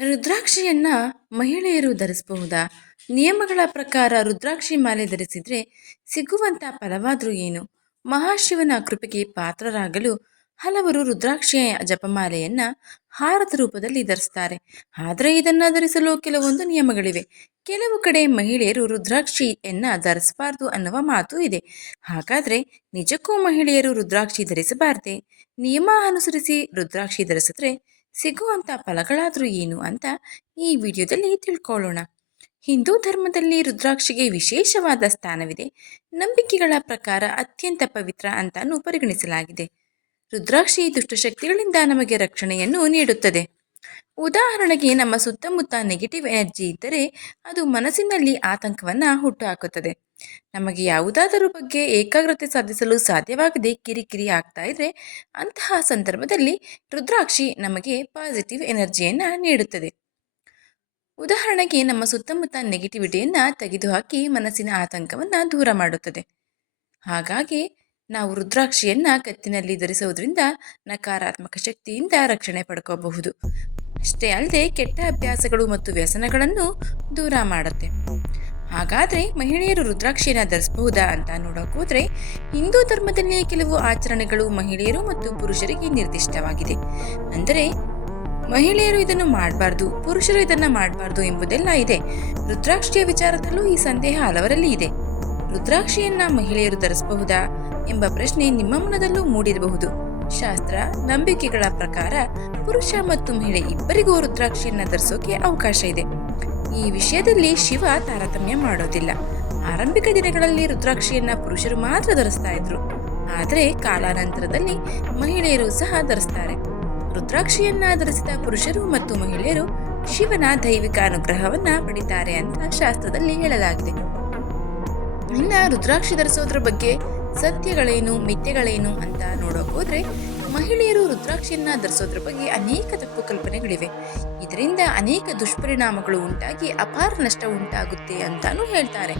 ರುದ್ರಾಕ್ಷಿಯನ್ನ ಮಹಿಳೆಯರು ಧರಿಸಬಹುದಾ? ನಿಯಮಗಳ ಪ್ರಕಾರ ರುದ್ರಾಕ್ಷಿ ಮಾಲೆ ಧರಿಸಿದ್ರೆ ಸಿಗುವಂತ ಫಲವಾದರೂ ಏನು? ಮಹಾಶಿವನ ಕೃಪೆಗೆ ಪಾತ್ರರಾಗಲು ಹಲವರು ರುದ್ರಾಕ್ಷಿಯ ಜಪಮಾಲೆಯನ್ನ ಹಾರದ ರೂಪದಲ್ಲಿ ಧರಿಸ್ತಾರೆ. ಆದರೆ ಇದನ್ನ ಧರಿಸಲು ಕೆಲವೊಂದು ನಿಯಮಗಳಿವೆ. ಕೆಲವು ಕಡೆ ಮಹಿಳೆಯರು ರುದ್ರಾಕ್ಷಿಯನ್ನ ಧರಿಸಬಾರ್ದು ಅನ್ನುವ ಮಾತು ಇದೆ. ಹಾಗಾದ್ರೆ ನಿಜಕ್ಕೂ ಮಹಿಳೆಯರು ರುದ್ರಾಕ್ಷಿ ಧರಿಸಬಾರ್ದೆ? ನಿಯಮ ಅನುಸರಿಸಿ ರುದ್ರಾಕ್ಷಿ ಧರಿಸಿದ್ರೆ ಸಿಗುವಂಥ ಫಲಗಳಾದರೂ ಏನು ಅಂತ ಈ ವಿಡಿಯೋದಲ್ಲಿ ತಿಳ್ಕೊಳ್ಳೋಣ. ಹಿಂದೂ ಧರ್ಮದಲ್ಲಿ ರುದ್ರಾಕ್ಷಿಗೆ ವಿಶೇಷವಾದ ಸ್ಥಾನವಿದೆ. ನಂಬಿಕೆಗಳ ಪ್ರಕಾರ ಅತ್ಯಂತ ಪವಿತ್ರ ಅಂತಾನು ಪರಿಗಣಿಸಲಾಗಿದೆ. ರುದ್ರಾಕ್ಷಿ ದುಷ್ಟಶಕ್ತಿಗಳಿಂದ ನಮಗೆ ರಕ್ಷಣೆಯನ್ನು ನೀಡುತ್ತದೆ. ಉದಾಹರಣೆಗೆ ನಮ್ಮ ಸುತ್ತಮುತ್ತ ನೆಗೆಟಿವ್ ಎನರ್ಜಿ ಇದ್ದರೆ ಅದು ಮನಸ್ಸಿನಲ್ಲಿ ಆತಂಕವನ್ನು ಹುಟ್ಟುಹಾಕುತ್ತದೆ. ನಮಗೆ ಯಾವುದಾದರೂ ಬಗ್ಗೆ ಏಕಾಗ್ರತೆ ಸಾಧಿಸಲು ಸಾಧ್ಯವಾಗದೆ ಕಿರಿಕಿರಿ ಆಗ್ತಾ ಇದ್ರೆ ಅಂತಹ ಸಂದರ್ಭದಲ್ಲಿ ರುದ್ರಾಕ್ಷಿ ನಮಗೆ ಪಾಸಿಟಿವ್ ಎನರ್ಜಿಯನ್ನು ನೀಡುತ್ತದೆ. ಉದಾಹರಣೆಗೆ ನಮ್ಮ ಸುತ್ತಮುತ್ತ ನೆಗೆಟಿವಿಟಿಯನ್ನು ತೆಗೆದುಹಾಕಿ ಮನಸ್ಸಿನ ಆತಂಕವನ್ನು ದೂರ ಮಾಡುತ್ತದೆ. ಹಾಗಾಗಿ ನಾವು ರುದ್ರಾಕ್ಷಿಯನ್ನು ಕತ್ತಿನಲ್ಲಿ ಧರಿಸುವುದರಿಂದ ನಕಾರಾತ್ಮಕ ಶಕ್ತಿಯಿಂದ ರಕ್ಷಣೆ ಪಡ್ಕೋಬಹುದು. ಅಷ್ಟೇ ಅಲ್ಲದೆ ಕೆಟ್ಟ ಅಭ್ಯಾಸಗಳು ಮತ್ತು ವ್ಯಸನಗಳನ್ನು ದೂರ ಮಾಡುತ್ತೆ. ಹಾಗಾದರೆ ಮಹಿಳೆಯರು ರುದ್ರಾಕ್ಷಿಯನ್ನು ಧರಿಸಬಹುದಾ ಅಂತ ನೋಡೋಕೆ ಹೋದರೆ ಹಿಂದೂ ಧರ್ಮದಲ್ಲಿ ಕೆಲವು ಆಚರಣೆಗಳು ಮಹಿಳೆಯರು ಮತ್ತು ಪುರುಷರಿಗೆ ನಿರ್ದಿಷ್ಟವಾಗಿದೆ. ಅಂದರೆ ಮಹಿಳೆಯರು ಇದನ್ನು ಮಾಡಬಾರ್ದು, ಪುರುಷರು ಇದನ್ನು ಮಾಡಬಾರ್ದು ಎಂಬುದೆಲ್ಲ ಇದೆ. ರುದ್ರಾಕ್ಷಿಯ ವಿಚಾರದಲ್ಲೂ ಈ ಸಂದೇಹ ಹಲವರಲ್ಲಿ ಇದೆ. ರುದ್ರಾಕ್ಷಿಯನ್ನ ಮಹಿಳೆಯರು ಧರಿಸಬಹುದಾ? ಎಂಬ ಪ್ರಶ್ನೆ ನಿಮ್ಮ ಮನದಲ್ಲೂ ಮೂಡಿರಬಹುದು. ಶಾಸ್ತ್ರ, ನಂಬಿಕೆಗಳ ಪ್ರಕಾರ ಪುರುಷ ಮತ್ತು ಮಹಿಳೆ ಇಬ್ಬರಿಗೂ ರುದ್ರಾಕ್ಷಿಯನ್ನ ಧರಿಸೋಕೆ ಅವಕಾಶ ಇದೆ. ಈ ವಿಷಯದಲ್ಲಿ ಶಿವ ತಾರತಮ್ಯ ಮಾಡೋದಿಲ್ಲ. ಆರಂಭಿಕ ದಿನಗಳಲ್ಲಿ ರುದ್ರಾಕ್ಷಿಯನ್ನ ಪುರುಷರು ಮಾತ್ರ ಧರಿಸ್ತಾ ಇದ್ರು. ಆದರೆ ಕಾಲಾನಂತರದಲ್ಲಿ ಮಹಿಳೆಯರು ಸಹ ಧರಿಸ್ತಾರೆ. ರುದ್ರಾಕ್ಷಿಯನ್ನ ಧರಿಸಿದ ಪುರುಷರು ಮತ್ತು ಮಹಿಳೆಯರು ಶಿವನ ದೈವಿಕ ಅನುಗ್ರಹವನ್ನ ಪಡಿತಾರೆ ಅಂತ ಶಾಸ್ತ್ರದಲ್ಲಿ ಹೇಳಲಾಗಿದೆ. ಇನ್ನ ರುದ್ರಾಕ್ಷಿ ಧರಿಸೋದ್ರ ಬಗ್ಗೆ ಸತ್ಯಗಳೇನು, ಮಿಥ್ಯಗಳೇನು ಅಂತ ನೋಡೋಕೆ ಹೋದ್ರೆ ಮಹಿಳೆಯರು ರುದ್ರಾಕ್ಷಿಯನ್ನ ಧರಿಸೋದ್ರ ಬಗ್ಗೆ ಅನೇಕ ತಪ್ಪು ಕಲ್ಪನೆಗಳಿವೆ. ಇದರಿಂದ ಅನೇಕ ದುಷ್ಪರಿಣಾಮಗಳು ಉಂಟಾಗಿ ಅಪಾರ ನಷ್ಟ ಉಂಟಾಗುತ್ತೆ ಅಂತಾನು ಹೇಳ್ತಾರೆ.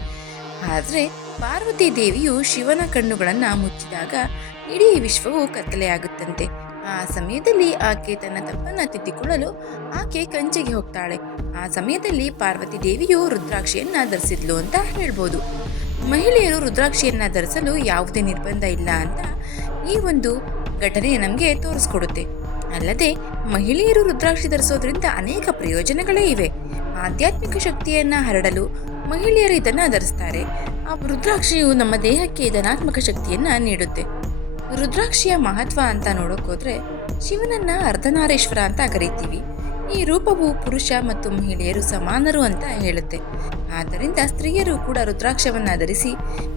ಆದರೆ ಪಾರ್ವತಿ ದೇವಿಯು ಶಿವನ ಕಣ್ಣುಗಳನ್ನು ಮುಚ್ಚಿದಾಗ ಇಡೀ ವಿಶ್ವವು ಕತ್ತಲೆಯಾಗುತ್ತಂತೆ ಆ ಸಮಯದಲ್ಲಿ ಆಕೆ ತನ್ನ ತಪ್ಪನ್ನ ತಿದ್ದಿಕೊಳ್ಳಲು ಆಕೆ ಕಂಚಿಗೆ ಹೋಗ್ತಾಳೆ. ಆ ಸಮಯದಲ್ಲಿ ಪಾರ್ವತಿ ದೇವಿಯು ರುದ್ರಾಕ್ಷಿಯನ್ನು ಧರಿಸಿದ್ಲು ಅಂತ ಹೇಳ್ಬೋದು. ಮಹಿಳೆಯರು ರುದ್ರಾಕ್ಷಿಯನ್ನು ಧರಿಸಲು ಯಾವುದೇ ನಿರ್ಬಂಧ ಇಲ್ಲ ಅಂತ ಈ ಒಂದು ಘಟನೆ ನಮಗೆ ತೋರಿಸ್ಕೊಡುತ್ತೆ. ಅಲ್ಲದೆ ಮಹಿಳೆಯರು ರುದ್ರಾಕ್ಷಿ ಧರಿಸೋದ್ರಿಂದ ಅನೇಕ ಪ್ರಯೋಜನಗಳೇ ಇವೆ. ಆಧ್ಯಾತ್ಮಿಕ ಶಕ್ತಿಯನ್ನು ಹರಡಲು ಮಹಿಳೆಯರು ಇದನ್ನು ಧರಿಸ್ತಾರೆ. ಆ ರುದ್ರಾಕ್ಷಿಯು ನಮ್ಮ ದೇಹಕ್ಕೆ ಧನಾತ್ಮಕ ಶಕ್ತಿಯನ್ನು ನೀಡುತ್ತೆ. ರುದ್ರಾಕ್ಷಿಯ ಮಹತ್ವ ಅಂತ ನೋಡೋಕ್ಕೋದ್ರೆ ಶಿವನನ್ನ ಅರ್ಧನಾರೇಶ್ವರ ಅಂತ ಕರಿತೀವಿ. ಈ ರೂಪವು ಪುರುಷ ಮತ್ತು ಮಹಿಳೆಯರು ಸಮಾನರು ಅಂತ ಹೇಳುತ್ತೆ. ಆದ್ದರಿಂದ ಸ್ತ್ರೀಯರು ಕೂಡ ರುದ್ರಾಕ್ಷವನ್ನು ಧರಿಸಿ,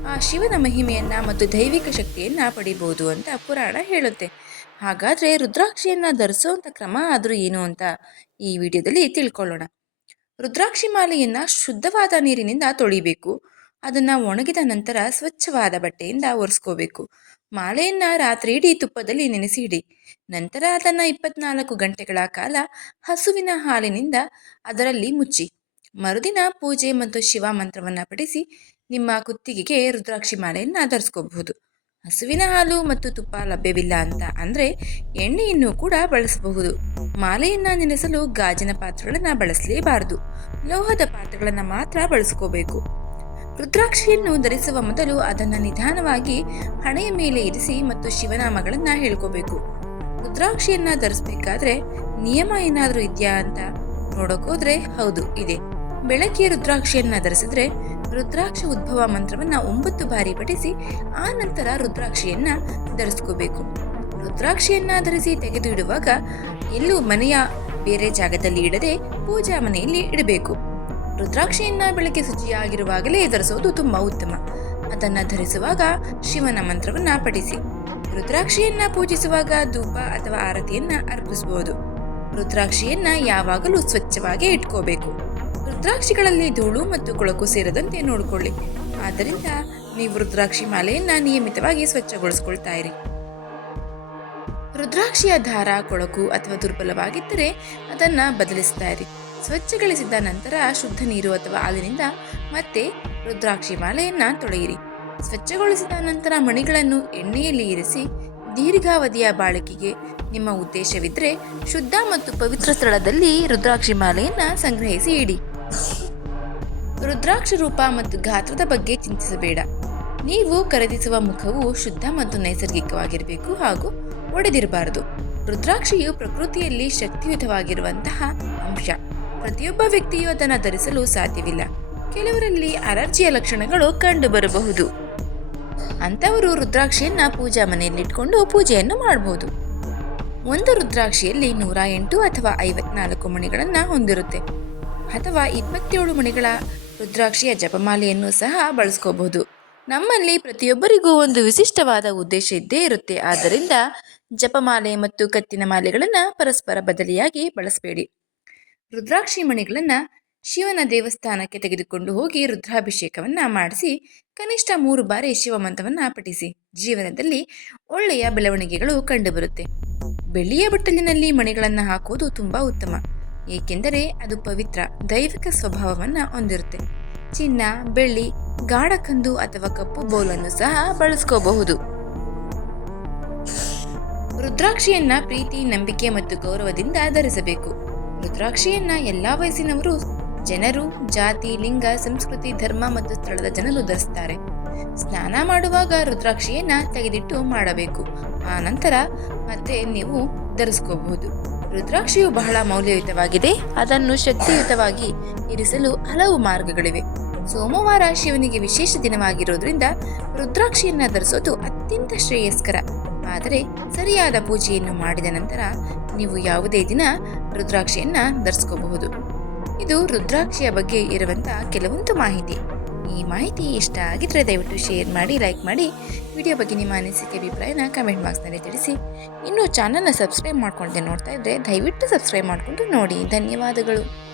ಆ ಶಿವನ ಮಹಿಮೆಯನ್ನು ಮತ್ತು ದೈವಿಕ ಶಕ್ತಿಯನ್ನ ಪಡಿಬಹುದು ಅಂತ ಪುರಾಣ ಹೇಳುತ್ತೆ. ಹಾಗಾದ್ರೆ ರುದ್ರಾಕ್ಷಿಯನ್ನು ಧರಿಸುವಂತ ಕ್ರಮ ಆದರೂ ಏನು ಅಂತ ಈ ವಿಡಿಯೋದಲ್ಲಿ ತಿಳ್ಕೊಳ್ಳೋಣ. ರುದ್ರಾಕ್ಷಿ ಮಾಲೆಯನ್ನು ಶುದ್ಧವಾದ ನೀರಿನಿಂದ ತೊಳಿಬೇಕು. ಅದನ್ನ ಒಣಗಿದ ನಂತರ ಸ್ವಚ್ಛವಾದ ಬಟ್ಟೆಯಿಂದ ಒರೆಸ್ಕೋಬೇಕು. ಮಾಲೆಯನ್ನ ರಾತ್ರಿ ಇಡೀ ತುಪ್ಪದಲ್ಲಿ ನೆನೆಸಿ ಇಡಿ ನಂತರ ಅದನ್ನ ಇಪ್ಪತ್ನಾಲ್ಕು ಗಂಟೆಗಳ ಕಾಲ ಹಸುವಿನ ಹಾಲಿನಿಂದ ಅದರಲ್ಲಿ ಮುಚ್ಚಿ. ಮರುದಿನ ಪೂಜೆ ಮತ್ತು ಶಿವ ಮಂತ್ರವನ್ನ ಪಡಿಸಿ ನಿಮ್ಮ ಕುತ್ತಿಗೆಗೆ ರುದ್ರಾಕ್ಷಿ ಮಾಲೆಯನ್ನ ಧರಿಸ್ಕೋಬಹುದು. ಹಸುವಿನ ಹಾಲು ಮತ್ತು ತುಪ್ಪ ಲಭ್ಯವಿಲ್ಲ ಅಂತ ಅಂದ್ರೆ ಎಣ್ಣೆಯನ್ನು ಕೂಡ ಬಳಸಬಹುದು. ಮಾಲೆಯನ್ನ ನೆನೆಸಲು ಗಾಜಿನ ಪಾತ್ರೆಗಳನ್ನು ಬಳಸಲೇಬಾರದು. ಲೋಹದ ಪಾತ್ರೆಗಳನ್ನು ಮಾತ್ರ ಬಳಸ್ಕೋಬೇಕು. ರುದ್ರಾಕ್ಷಿಯನ್ನು ಧರಿಸುವ ಮೊದಲು ಅದನ್ನು ನಿಧಾನವಾಗಿ ಹಣೆಯ ಮೇಲೆ ಇರಿಸಿ ಮತ್ತು ಶಿವನಾಮಗಳನ್ನು ಹೇಳ್ಕೋಬೇಕು. ರುದ್ರಾಕ್ಷಿಯನ್ನ ಧರಿಸಬೇಕಾದ್ರೆ ನಿಯಮ ಏನಾದರೂ ಇದೆಯಾ ಅಂತ ನೋಡೋಕೋದ್ರೆ ಹೌದು, ಇದೆ. ಬೆಳಗ್ಗೆ ರುದ್ರಾಕ್ಷಿಯನ್ನ ಧರಿಸಿದ್ರೆ ರುದ್ರಾಕ್ಷ ಉದ್ಭವ ಮಂತ್ರವನ್ನ ಒಂಬತ್ತು ಬಾರಿ ಪಠಿಸಿ ಆ ನಂತರ ರುದ್ರಾಕ್ಷಿಯನ್ನ ಧರಿಸ್ಕೋಬೇಕು. ರುದ್ರಾಕ್ಷಿಯನ್ನ ಧರಿಸಿ ತೆಗೆದು ಇಡುವಾಗ ಎಲ್ಲೂ ಮನೆಯ ಬೇರೆ ಜಾಗದಲ್ಲಿ ಇಡದೆ ಪೂಜಾ ಮನೆಯಲ್ಲಿ ಇಡಬೇಕು. ರುದ್ರಾಕ್ಷಿಯನ್ನ ಬೆಳಗ್ಗೆ ಶುಚಿಯಾಗಿರುವಾಗಲೇ ಧರಿಸುವುದು ತುಂಬಾ ಉತ್ತಮ. ಅದನ್ನ ಧರಿಸುವಾಗ ಶಿವನ ಮಂತ್ರವನ್ನ ಪಠಿಸಿ. ರುದ್ರಾಕ್ಷಿಯನ್ನ ಪೂಜಿಸುವಾಗ ಧೂಪ ಅಥವಾ ಆರತಿಯನ್ನ ಅರ್ಪಿಸಬಹುದು. ರುದ್ರಾಕ್ಷಿಯನ್ನ ಯಾವಾಗಲೂ ಸ್ವಚ್ಛವಾಗಿ ಇಟ್ಕೋಬೇಕು. ರುದ್ರಾಕ್ಷಿಗಳಲ್ಲಿ ಧೂಳು ಮತ್ತು ಕೊಳಕು ಸೇರದಂತೆ ನೋಡಿಕೊಳ್ಳಿ. ಆದ್ದರಿಂದ ನೀವು ರುದ್ರಾಕ್ಷಿ ಮಾಲೆಯನ್ನ ನಿಯಮಿತವಾಗಿ ಸ್ವಚ್ಛಗೊಳಿಸ್ಕೊಳ್ತಾ ಇರಿ. ರುದ್ರಾಕ್ಷಿಯ ದಾರ ಕೊಳಕು ಅಥವಾ ದುರ್ಬಲವಾಗಿದ್ದರೆ ಅದನ್ನು ಬದಲಿಸ್ತಾ ಇರಿ. ಸ್ವಚ್ಛಗೊಳಿಸಿದ ನಂತರ ಶುದ್ಧ ನೀರು ಅಥವಾ ಹಾಲಿನಿಂದ ಮತ್ತೆ ರುದ್ರಾಕ್ಷಿ ಮಾಲೆಯನ್ನ ತೊಳೆಯಿರಿ. ಸ್ವಚ್ಛಗೊಳಿಸಿದ ನಂತರ ಮಣಿಗಳನ್ನು ಎಣ್ಣೆಯಲ್ಲಿ ಇರಿಸಿ ದೀರ್ಘಾವಧಿಯ ಬಾಳಿಕೆಗೆ ನಿಮ್ಮ ಉದ್ದೇಶವಿದ್ದರೆ ಶುದ್ಧ ಮತ್ತು ಪವಿತ್ರ ಸ್ಥಳದಲ್ಲಿ ರುದ್ರಾಕ್ಷಿ ಮಾಲೆಯನ್ನು ಸಂಗ್ರಹಿಸಿ ಇಡಿ. ರುದ್ರಾಕ್ಷ ರೂಪ ಮತ್ತು ಗಾತ್ರದ ಬಗ್ಗೆ ಚಿಂತಿಸಬೇಡ. ನೀವು ಖರೀದಿಸುವ ಮುಖವು ಶುದ್ಧ ಮತ್ತು ನೈಸರ್ಗಿಕವಾಗಿರಬೇಕು ಹಾಗೂ ಒಡೆದಿರಬಾರದು. ರುದ್ರಾಕ್ಷಿಯು ಪ್ರಕೃತಿಯಲ್ಲಿ ಶಕ್ತಿಯುತವಾಗಿರುವಂತಹ ಅಂಶ. ಪ್ರತಿಯೊಬ್ಬ ವ್ಯಕ್ತಿಯು ಅದನ್ನು ಧರಿಸಲು ಸಾಧ್ಯವಿಲ್ಲ. ಕೆಲವರಲ್ಲಿ ಅಲರ್ಜಿಯ ಲಕ್ಷಣಗಳು ಕಂಡುಬರಬಹುದು. ಅಂಥವರು ರುದ್ರಾಕ್ಷಿಯನ್ನ ಪೂಜಾ ಮನೆಯಲ್ಲಿಟ್ಕೊಂಡು ಪೂಜೆಯನ್ನು ಮಾಡಬಹುದು ಒಂದು ರುದ್ರಾಕ್ಷಿಯಲ್ಲಿ ನೂರ ಎಂಟು ಅಥವಾ ಐವತ್ನಾಲ್ಕು ಮಣಿಗಳನ್ನು ಹೊಂದಿರುತ್ತೆ. ಅಥವಾ ಇಪ್ಪತ್ತೇಳು ಮಣಿಗಳ ರುದ್ರಾಕ್ಷಿಯ ಜಪಮಾಲೆಯನ್ನು ಸಹ ಬಳಸ್ಕೋಬಹುದು. ನಮ್ಮಲ್ಲಿ ಪ್ರತಿಯೊಬ್ಬರಿಗೂ ಒಂದು ವಿಶಿಷ್ಟವಾದ ಉದ್ದೇಶ ಇದ್ದೇ ಇರುತ್ತೆ. ಆದ್ದರಿಂದ ಜಪಮಾಲೆ ಮತ್ತು ಕತ್ತಿನ ಮಾಲೆಗಳನ್ನು ಪರಸ್ಪರ ಬದಲಿಯಾಗಿ ಬಳಸಬೇಡಿ. ರುದ್ರಾಕ್ಷಿ ಮಣಿಗಳನ್ನು ಶಿವನ ದೇವಸ್ಥಾನಕ್ಕೆ ತೆಗೆದುಕೊಂಡು ಹೋಗಿ ರುದ್ರಾಭಿಷೇಕವನ್ನು ಮಾಡಿಸಿ, ಕನಿಷ್ಠ ಮೂರು ಬಾರಿ ಶಿವಮಂತ್ರವನ್ನು ಪಠಿಸಿ. ಜೀವನದಲ್ಲಿ ಒಳ್ಳೆಯ ಬೆಳವಣಿಗೆಗಳು ಕಂಡುಬರುತ್ತೆ. ಬೆಳ್ಳಿಯ ಬಟ್ಟಲಿನಲ್ಲಿ ಮಣಿಗಳನ್ನು ಹಾಕುವುದು ತುಂಬ ಉತ್ತಮ. ಏಕೆಂದರೆ ಅದು ಪವಿತ್ರ, ದೈವಿಕ ಸ್ವಭಾವವನ್ನು ಹೊಂದಿರುತ್ತೆ. ಚಿನ್ನ, ಬೆಳ್ಳಿ, ಗಾಢಕಂದು ಅಥವಾ ಕಪ್ಪು ಬೌಲನ್ನು ಸಹ ಬಳಸ್ಕೋಬಹುದು. ರುದ್ರಾಕ್ಷಿಯನ್ನ ಪ್ರೀತಿ, ನಂಬಿಕೆ ಮತ್ತು ಗೌರವದಿಂದ ಧರಿಸಬೇಕು. ರುದ್ರಾಕ್ಷಿಯನ್ನ ಎಲ್ಲಾ ವಯಸ್ಸಿನವರು ಜನರು, ಜಾತಿ, ಲಿಂಗ, ಸಂಸ್ಕೃತಿ, ಧರ್ಮ ಮತ್ತು ಸ್ಥಳದ ಜನರು ಧರಿಸ್ತಾರೆ. ಸ್ನಾನ ಮಾಡುವಾಗ ರುದ್ರಾಕ್ಷಿಯನ್ನ ತೆಗೆದಿಟ್ಟು ಮಾಡಬೇಕು. ಆ ನಂತರ ಮತ್ತೆ ನೀವು ಧರಿಸ್ಕೋಬಹುದು. ರುದ್ರಾಕ್ಷಿಯು ಬಹಳ ಮೌಲ್ಯಯುತವಾಗಿದೆ. ಅದನ್ನು ಶಕ್ತಿಯುತವಾಗಿ ಇರಿಸಲು ಹಲವು ಮಾರ್ಗಗಳಿವೆ. ಸೋಮವಾರ ಶಿವನಿಗೆ ವಿಶೇಷ ದಿನವಾಗಿರೋದ್ರಿಂದ ರುದ್ರಾಕ್ಷಿಯನ್ನ ಧರಿಸೋದು ಅತ್ಯಂತ ಶ್ರೇಯಸ್ಕರ. ಆದರೆ ಸರಿಯಾದ ಪೂಜೆಯನ್ನು ಮಾಡಿದ ನಂತರ ನೀವು ಯಾವುದೇ ದಿನ ರುದ್ರಾಕ್ಷಿಯನ್ನ ಧರಿಸ್ಕೋಬಹುದು. ಇದು ರುದ್ರಾಕ್ಷಿಯ ಬಗ್ಗೆ ಇರುವಂತಹ ಕೆಲವೊಂದು ಮಾಹಿತಿ. ಈ ಮಾಹಿತಿ ಇಷ್ಟ ಆಗಿದ್ರೆ ದಯವಿಟ್ಟು ಶೇರ್ ಮಾಡಿ, ಲೈಕ್ ಮಾಡಿ. ವಿಡಿಯೋ ಬಗ್ಗೆ ನಿಮ್ಮ ಅನಿಸಿಕೆ, ಅಭಿಪ್ರಾಯನ ಕಮೆಂಟ್ ಬಾಕ್ಸ್ನಲ್ಲಿ ತಿಳಿಸಿ. ಇನ್ನು ಚಾನಲ್ನ ಸಬ್ಸ್ಕ್ರೈಬ್ ಮಾಡ್ಕೊಂಡೆ ನೋಡ್ತಾ ಇದ್ದರೆ ದಯವಿಟ್ಟು ಸಬ್ಸ್ಕ್ರೈಬ್ ಮಾಡಿಕೊಂಡು ನೋಡಿ. ಧನ್ಯವಾದಗಳು.